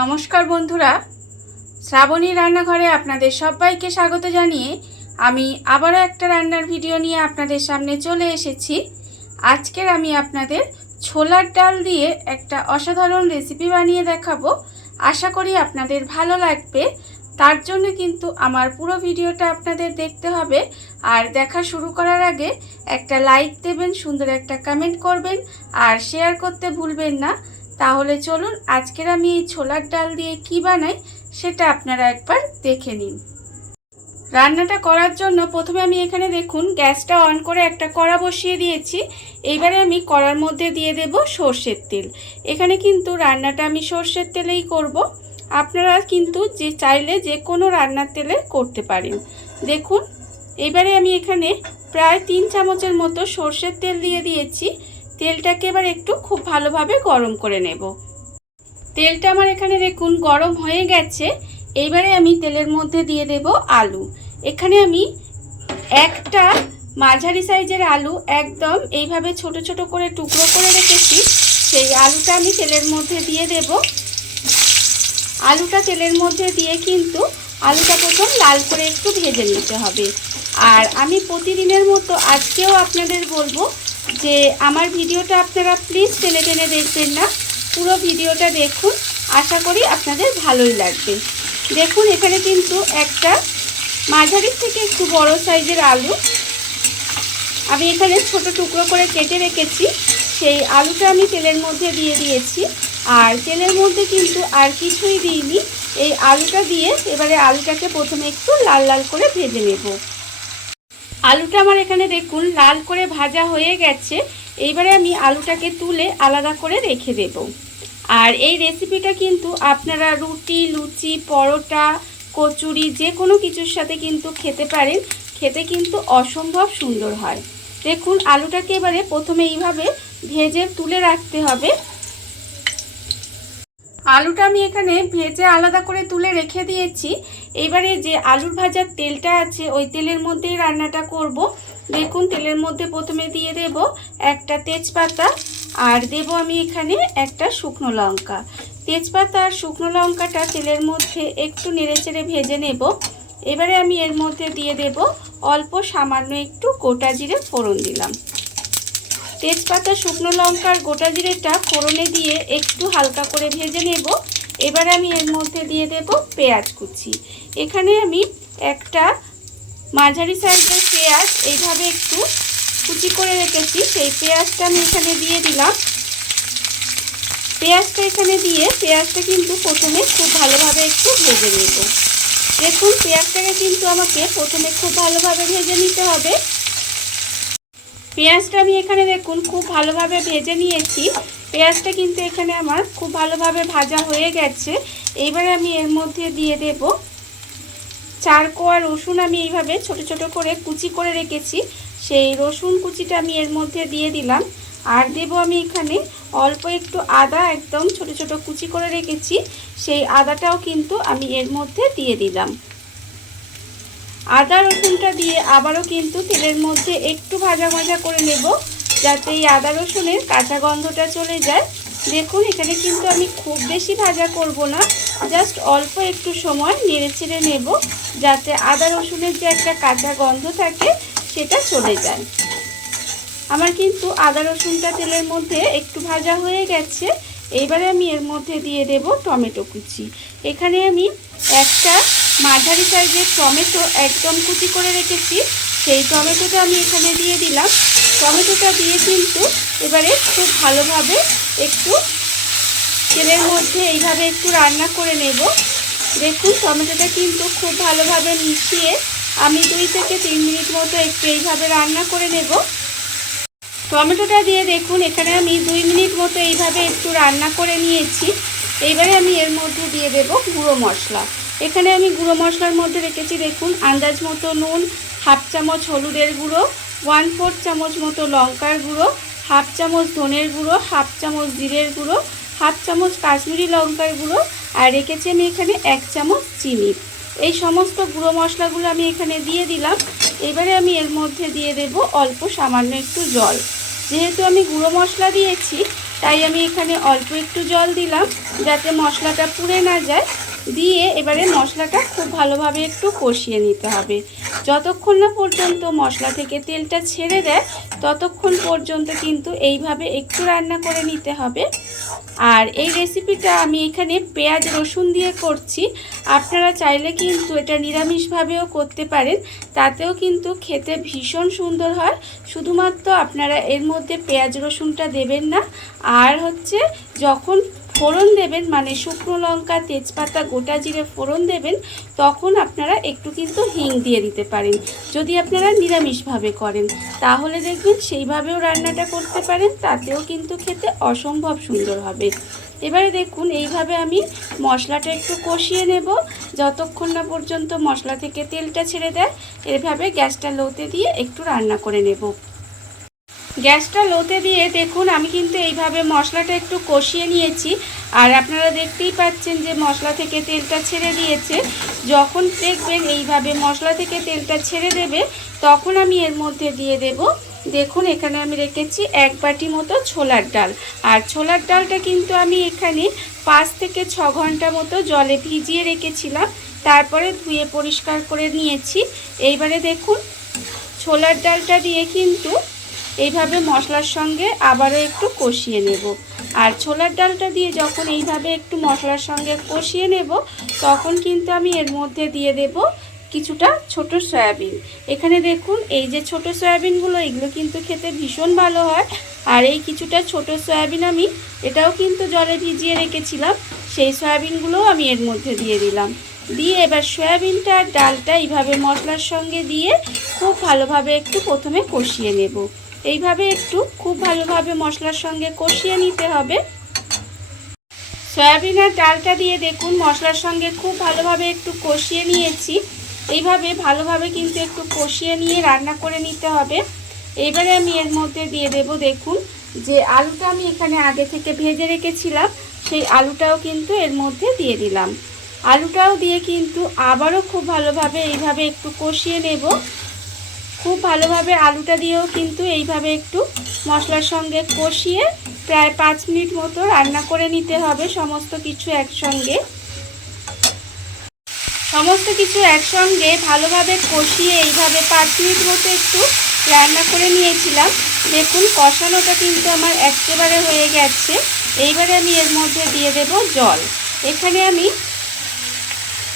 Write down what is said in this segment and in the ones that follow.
নমস্কার বন্ধুরা, শ্রাবণী রান্নাঘরে আপনাদের সবাইকে স্বাগত জানিয়ে আমি আবারও একটা রান্নার ভিডিও নিয়ে আপনাদের সামনে চলে এসেছি। আজকের আমি আপনাদের ছোলার ডাল দিয়ে একটা অসাধারণ রেসিপি বানিয়ে দেখাবো। আশা করি আপনাদের ভালো লাগবে। তার জন্য কিন্তু আমার পুরো ভিডিওটা আপনাদের দেখতে হবে। আর দেখা শুরু করার আগে একটা লাইক দেবেন, সুন্দর একটা কমেন্ট করবেন আর শেয়ার করতে ভুলবেন না। তাহলে চলুন আজকের আমি এই ছোলার ডাল দিয়ে কি বানাই সেটা আপনারা একবার দেখে নিন। রান্নাটা করার জন্য প্রথমে আমি এখানে দেখুন গ্যাসটা অন করে একটা কড়া বসিয়ে দিয়েছি। এইবারে আমি কড়ার মধ্যে দিয়ে দেব সর্ষের তেল। এখানে কিন্তু রান্নাটা আমি সর্ষের তেলেই করব। আপনারা কিন্তু চাইলে যে কোনো রান্নার তেলে করতে পারেন। দেখুন এবারে আমি এখানে প্রায় 3 চামচের মতো সর্ষের তেল দিয়ে দিয়েছি। তেলটাকে এবার একটু খুব ভালোভাবে গরম করে নেব। তেলটা আমার এখানে দেখুন গরম হয়ে গেছে। এইবারে আমি তেলের মধ্যে দিয়ে দেব আলু। এখানে আমি একটা মাঝারি সাইজের আলু একদম এইভাবে ছোট ছোট করে টুকরো করে রেখেছি। সেই আলুটা আমি তেলের মধ্যে দিয়ে দেব। আলুটা তেলের মধ্যে দিয়ে কিন্তু আলুটা প্রথম লাল করে একটু ভেজে নিতে হবে। আর আমি প্রতিদিনের মতো আজকেও আপনাদের বলবো যে আমার ভিডিওটা আপনারা প্লিজ টেনে টেনে দেখবেন না, পুরো ভিডিওটা দেখুন। আশা করি আপনাদের ভালোই লাগবে। দেখুন এখানে কিন্তু একটা মাঝারি থেকে একটু বড় সাইজের আলু আমি এখানে ছোট টুকরো করে কেটে রেখেছি। সেই আলুটা আমি তেলের মধ্যে দিয়ে দিয়েছি। আর তেলের মধ্যে কিন্তু আর কিছুই দিইনি, এই আলুটা দিয়ে এবারে আলুটাকে প্রথমে একটু লাল লাল করে ভেজে নেব। আলুটা আমার এখানে দেখুন লাল করে ভাজা হয়ে গেছে। এইবারে আমি আলুটাকে তুলে আলাদা করে রেখে দেব। আর এই রেসিপিটা কিন্তু আপনারা রুটি, লুচি, পরোটা, কচুরি যে কোনো কিছুর সাথে কিন্তু খেতে পারেন। খেতে কিন্তু অসম্ভব সুন্দর হয়। দেখুন আলুটাকে এবারে প্রথমে এইভাবে ভেজে তুলে রাখতে হবে। আলুটা আমি এখানে ভেজে আলাদা করে তুলে রেখে দিয়েছি। এবারে যে আলুর ভাজার তেলটা আছে ওই তেলের মধ্যেই রান্নাটা করব। দেখুন তেলের মধ্যে প্রথমে দিয়ে দেব একটা তেজপাতা আর দেব আমি এখানে একটা শুকনো লঙ্কা। তেজপাতা আর শুকনো লঙ্কাটা তেলের মধ্যে একটু নেড়েচেড়ে ভেজে নেব। এবারে আমি এর মধ্যে দিয়ে দেব অল্প সামান্য একটু গোটা জিরে ফোড়ন দিলাম। তেজপাতা, শুকনো লঙ্কার গোটা জিরেটা ফোড়নে দিয়ে একটু হালকা করে ভেজে নেব। এবার আমি এর মধ্যে দিয়ে দেব পেঁয়াজ কুচি। এখানে আমি একটা মাঝারি সাইজের পেঁয়াজ এইভাবে একটু কুচি করে রেখেছি, সেই পেঁয়াজটা আমি এখানে দিয়ে দিলাম। পেঁয়াজটা এখানে দিয়ে পেঁয়াজটা কিন্তু প্রথমে খুব ভালোভাবে একটু ভেজে নেব। দেখুন পেঁয়াজটাকে কিন্তু আমাকে প্রথমে খুব ভালোভাবে ভেজে নিতে হবে। পেঁয়াজটা আমি এখানে দেখুন খুব ভালোভাবে ভেজে নিয়েছি। পেঁয়াজটা কিন্তু এখানে আমার খুব ভালোভাবে ভাজা হয়ে গেছে। এইবারে আমি এর মধ্যে দিয়ে দেব 4 কোয়া রসুন। আমি এইভাবে ছোট ছোট করে কুচি করে রেখেছি, সেই রসুন কুচিটা আমি এর মধ্যে দিয়ে দিলাম। আর দেব আমি এখানে অল্প একটু আদা, একদম ছোট ছোট কুচি করে রেখেছি, সেই আদাটাও কিন্তু আমি এর মধ্যে দিয়ে দিলাম। আদা রসুনটা দিয়ে আবারও কিন্তু তেলের মধ্যে একটু ভাজা ভাজা করে নেব, যাতে এই আদা রসুনের কাঁচা গন্ধটা চলে যায়। দেখুন এখানে কিন্তু আমি খুব বেশি ভাজা করব না, জাস্ট অল্প একটু সময় নেড়েচেড়ে নেব, যাতে আদা রসুনের যে একটা কাঁচা গন্ধ থাকে সেটা চলে যায়। আমার কিন্তু আদা রসুনটা তেলের মধ্যে একটু ভাজা হয়ে গেছে। এইবারে আমি এর মধ্যে দিয়ে দেব টমেটো কুচি। এখানে আমি একটা মাঝারি সাইজের টমেটো একদম কুচি করে রেখেছি, সেই টমেটোটা আমি এখানে দিয়ে দিলাম। টমেটোটা দিয়ে কিন্তু এবারে খুব ভালোভাবে একটু তেলের মধ্যে এইভাবে একটু রান্না করে নেব। দেখুন টমেটোটা কিন্তু খুব ভালোভাবে মিশিয়ে আমি 2 থেকে 3 মিনিট মতো একটু এইভাবে রান্না করে নেব। টমেটোটা দিয়ে দেখুন এখানে আমি 2 মিনিট মতো এইভাবে একটু রান্না করে নিয়েছি। এইবারে আমি এর মধ্যে দিয়ে দেব গুঁড়ো মশলা। এখানে আমি গুঁড়ো মশলার মধ্যে রেখেছি দেখুন আন্দাজ মতো নুন, 1/2 চামচ হলুদের গুঁড়ো, 1/4 চামচ মতো লঙ্কার গুঁড়ো, 1/2 চামচ ধনের গুঁড়ো, 1/2 চামচ জিরের গুঁড়ো, 1/2 চামচ কাশ্মীরি লঙ্কার গুঁড়ো, আর রেখেছি আমি এখানে 1 চামচ চিনি। এই সমস্ত গুঁড়ো মশলাগুলো আমি এখানে দিয়ে দিলাম। এবারে আমি এর মধ্যে দিয়ে দেব অল্প সামান্য একটু জল। যেহেতু আমি গুঁড়ো মশলা দিয়েছি তাই আমি এখানে অল্প একটু জল দিলাম যাতে মশলাটা পুড়ে না যায়। দিয়ে এবারে মশলাটা খুব ভালোভাবে একটু কষিয়ে নিতে হবে। যতক্ষণ না পর্যন্ত মশলা থেকে তেলটা ছেড়ে দেয় ততক্ষণ পর্যন্ত কিন্তু এইভাবে একটু রান্না করে নিতে হবে। আর এই রেসিপিটা আমি এখানে পেঁয়াজ রসুন দিয়ে করছি। আপনারা চাইলে কিন্তু এটা নিরামিষভাবেও করতে পারেন, তাতেও কিন্তু খেতে ভীষণ সুন্দর হয়। শুধুমাত্র আপনারা এর মধ্যে পেঁয়াজ রসুনটা দেবেন না। আর হচ্ছে যখন ফোড়ন দেবেন, মানে শুকনো লঙ্কা, তেজপাতা, গোটা জিরে ফোড়ন দেবেন, তখন আপনারা একটু কিন্তু হিং দিয়ে দিতে পারেন। যদি আপনারা নিরামিষভাবে করেন তাহলে দেখবেন সেইভাবেও রান্নাটা করতে পারেন, তাতেও কিন্তু খেতে অসম্ভব সুন্দর হবে। এবারে দেখুন এইভাবে আমি মশলাটা একটু কষিয়ে নেব যতক্ষণ না পর্যন্ত মশলা থেকে তেলটা ছেড়ে দেয়। এভাবে গ্যাসটা লোতে দিয়ে একটু রান্না করে নেব। গ্যাসটা লোতে দিয়ে দেখুন আমি কিন্তু এইভাবে মশলাটা একটু কষিয়ে নিয়েছি। আর আপনারা দেখতেই পাচ্ছেন যে মশলা থেকে তেলটা ছেড়ে দিয়েছে। যখন দেখবেন এইভাবে মশলা থেকে তেলটা ছেড়ে দেবে তখন আমি এর মধ্যে দিয়ে দেব, দেখুন এখানে আমি রেখেছি 1 বাটি মতো ছোলার ডাল। আর ছোলার ডালটা কিন্তু আমি এখানে 5 থেকে 6 ঘন্টা মতো জলে ভিজিয়ে রেখেছিলাম, তারপরে ধুয়ে পরিষ্কার করে নিয়েছি। এইবারে দেখুন ছোলার ডালটা দিয়ে কিন্তু এইভাবে মশলার সঙ্গে আবারও একটু কষিয়ে নেব। আর ছোলার ডালটা দিয়ে যখন এইভাবে একটু মশলার সঙ্গে কষিয়ে নেব তখন কিন্তু আমি এর মধ্যে দিয়ে দেব কিছুটা ছোট সয়াবিন। এখানে দেখুন এই যে ছোট সয়াবিনগুলো, এগুলো কিন্তু খেতে ভীষণ ভালো হয়। আর এই কিছুটা ছোট সয়াবিন আমি এটাও কিন্তু জলে ভিজিয়ে রেখেছিলাম, সেই সয়াবিনগুলোও আমি এর মধ্যে দিয়ে দিলাম। দিয়ে এবার সয়াবিনটা আর ডালটা এইভাবে মশলার সঙ্গে দিয়ে খুব ভালোভাবে একটু প্রথমে কষিয়ে নেব। এইভাবে একটু খুব ভালোভাবে মশলার সঙ্গে কষিয়ে নিতে হবে। সয়াবিন আর ডালটা দিয়ে দেখুন মশলার সঙ্গে খুব ভালোভাবে একটু কষিয়ে নিয়েছি। এইভাবে ভালোভাবে কিন্তু একটু কষিয়ে নিয়ে রান্না করে নিতে হবে। এইবারে আমি এর মধ্যে দিয়ে দেব, দেখুন যে আলুটা আমি এখানে আগে থেকে ভেজে রেখেছিলাম সেই আলুটাও কিন্তু এর মধ্যে দিয়ে দিলাম। আলুটাও দিয়ে কিন্তু আবারও খুব ভালোভাবে এইভাবে একটু কষিয়ে নেব। খুব ভালোভাবে আলুটা দিয়েও কিন্তু এইভাবে একটু মশলার সঙ্গে কষিয়ে প্রায় 5 মিনিট মতো রান্না করে নিতে হবে। সমস্ত কিছু একসঙ্গে ভালোভাবে কষিয়ে এইভাবে 5 মিনিট মতো একটু রান্না করে নিয়েছিলাম। দেখুন কষানোটা কিন্তু আমার একেবারে হয়ে গেছে। এইবারে আমি এর মধ্যে দিয়ে দেব জল। এখানে আমি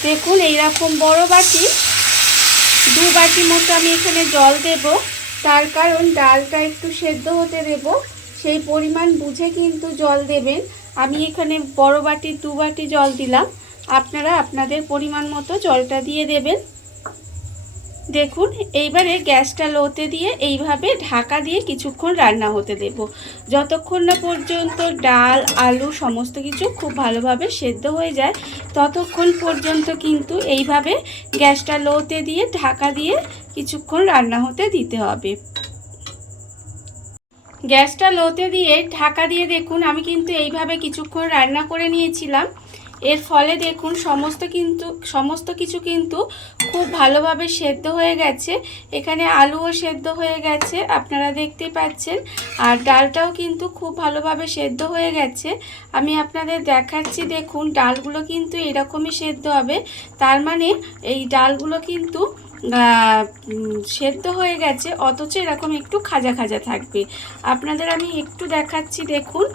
দেখুন এইরকম বড় বাটি 2 বাটি মতো আমি এখানে জল দেব। তার কারণ ডালটা একটু সেদ্ধ হতে দেব, সেই পরিমাণ বুঝে কিন্তু জল দেবেন। আমি এখানে বড় বাটি 2 বাটি জল দিলাম, আপনারা আপনাদের পরিমাণ মতো জলটা দিয়ে দেবেন। দেখুন এইবারে গ্যাসটা লোতে দিয়ে এইভাবে ঢাকা দিয়ে কিছুক্ষণ রান্না হতে দেব, যতক্ষণ না পর্যন্ত ডাল আলু সমস্ত কিছু খুব ভালোভাবে সেদ্ধ হয়ে যায় ততক্ষণ পর্যন্ত কিন্তু এইভাবে গ্যাসটা লোতে দিয়ে ঢাকা দিয়ে কিছুক্ষণ রান্না হতে দিতে হবে। গ্যাসটা লোতে দিয়ে ঢাকা দিয়ে দেখুন আমি কিন্তু এইভাবে কিছুক্ষণ রান্না করে নিয়েছিলাম। এর ফলে দেখুন সমস্ত কিছু কিন্তু খুব ভালোভাবে সেদ্ধ হয়ে গেছে। এখানে আলুও সেদ্ধ হয়ে গেছে আপনারা দেখতেই পাচ্ছেন, আর ডালটাও কিন্তু খুব ভালোভাবে সেদ্ধ হয়ে গেছে। আমি আপনাদের দেখাচ্ছি, দেখুন ডালগুলো কিন্তু এরকমই সেদ্ধ হবে, তার মানে এই ডালগুলো কিন্তু সেদ্ধ হয়ে গেছে, অথচ এরকম একটু খাজা খাজা থাকবে। আপনাদের আমি একটু দেখাচ্ছি, দেখুন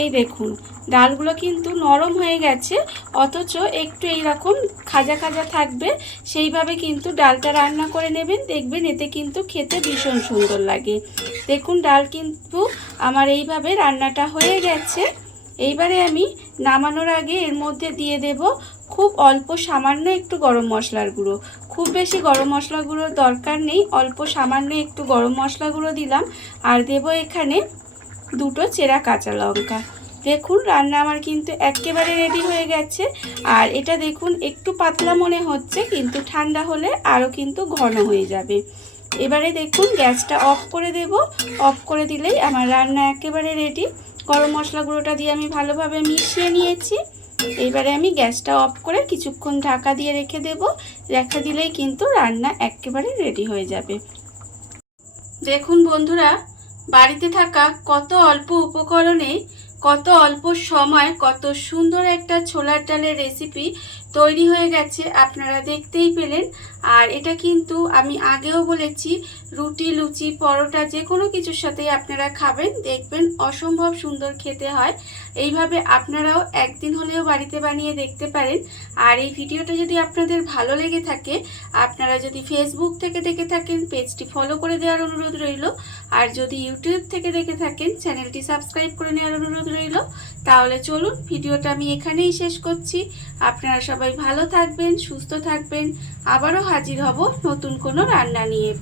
এই দেখুন ডালগুলো কিন্তু নরম হয়ে গেছে, অথচ একটু এইরকম খাজা খাজা থাকবে। সেইভাবে কিন্তু ডালটা রান্না করে নেবেন, দেখবেন এতে কিন্তু খেতে ভীষণ সুন্দর লাগে। দেখুন ডাল কিন্তু আমার এইভাবে রান্নাটা হয়ে গেছে। এইবারে আমি নামানোর আগে এর মধ্যে দিয়ে দেব খুব অল্প সামান্য একটু গরম মশলার গুঁড়ো। খুব বেশি গরম মশলা গুঁড়োর দরকার নেই, অল্প সামান্য একটু গরম মশলা গুঁড়ো দিলাম। আর দেব এখানে 2টো চেরা কাঁচা লঙ্কা। দেখুন রান্না আমার কিন্তু একেবারে রেডি হয়ে গেছে। আর এটা দেখুন একটু পাতলা মনে হচ্ছে, কিন্তু ঠান্ডা হলে আরও কিন্তু ঘন হয়ে যাবে। এবারে দেখুন গ্যাসটা অফ করে দেব, অফ করে দিলেই আমার রান্না একেবারে রেডি। গরম মশলা গুঁড়োটা দিয়ে আমি ভালোভাবে মিশিয়ে নিয়েছি। এইবারে আমি গ্যাসটা অফ করে কিছুক্ষণ ঢাকা দিয়ে রেখে দিলেই কিন্তু রান্না একেবারে রেডি হয়ে যাবে। দেখুন বন্ধুরা বাড়িতে থাকা কত অল্প উপকরণে কত অল্প সময় কত সুন্দর একটা ছোলার ডালের রেসিপি তৈরি হয়ে গেছে, আপনারা দেখতেই পেলেন। আর এটা কিন্তু আমি আগেও বলেছি, রুটি, লুচি, পরোটা যে কোনো কিছুর সাথেই আপনারা খাবেন, দেখবেন অসম্ভব সুন্দর খেতে হয়। এইভাবে আপনারাও একদিন হলেও বাড়িতে বানিয়ে দেখতে পারেন। আর এই ভিডিওটা যদি আপনাদের ভালো লেগে থাকে, আপনারা যদি ফেসবুক থেকে দেখে থাকেন পেজটি ফলো করে দেওয়ার অনুরোধ রইল। আর যদি ইউটিউব থেকে দেখে থাকেন চ্যানেলটি সাবস্ক্রাইব করে নেওয়ার অনুরোধ রইল। তাহলে চলুন ভিডিওটা আমি এখানেই শেষ করছি। আপনারা সবাই ভালো থাকবেন, সুস্থ থাকবেন। আবারও হাজির হব নতুন কোনো রান্না নিয়ে।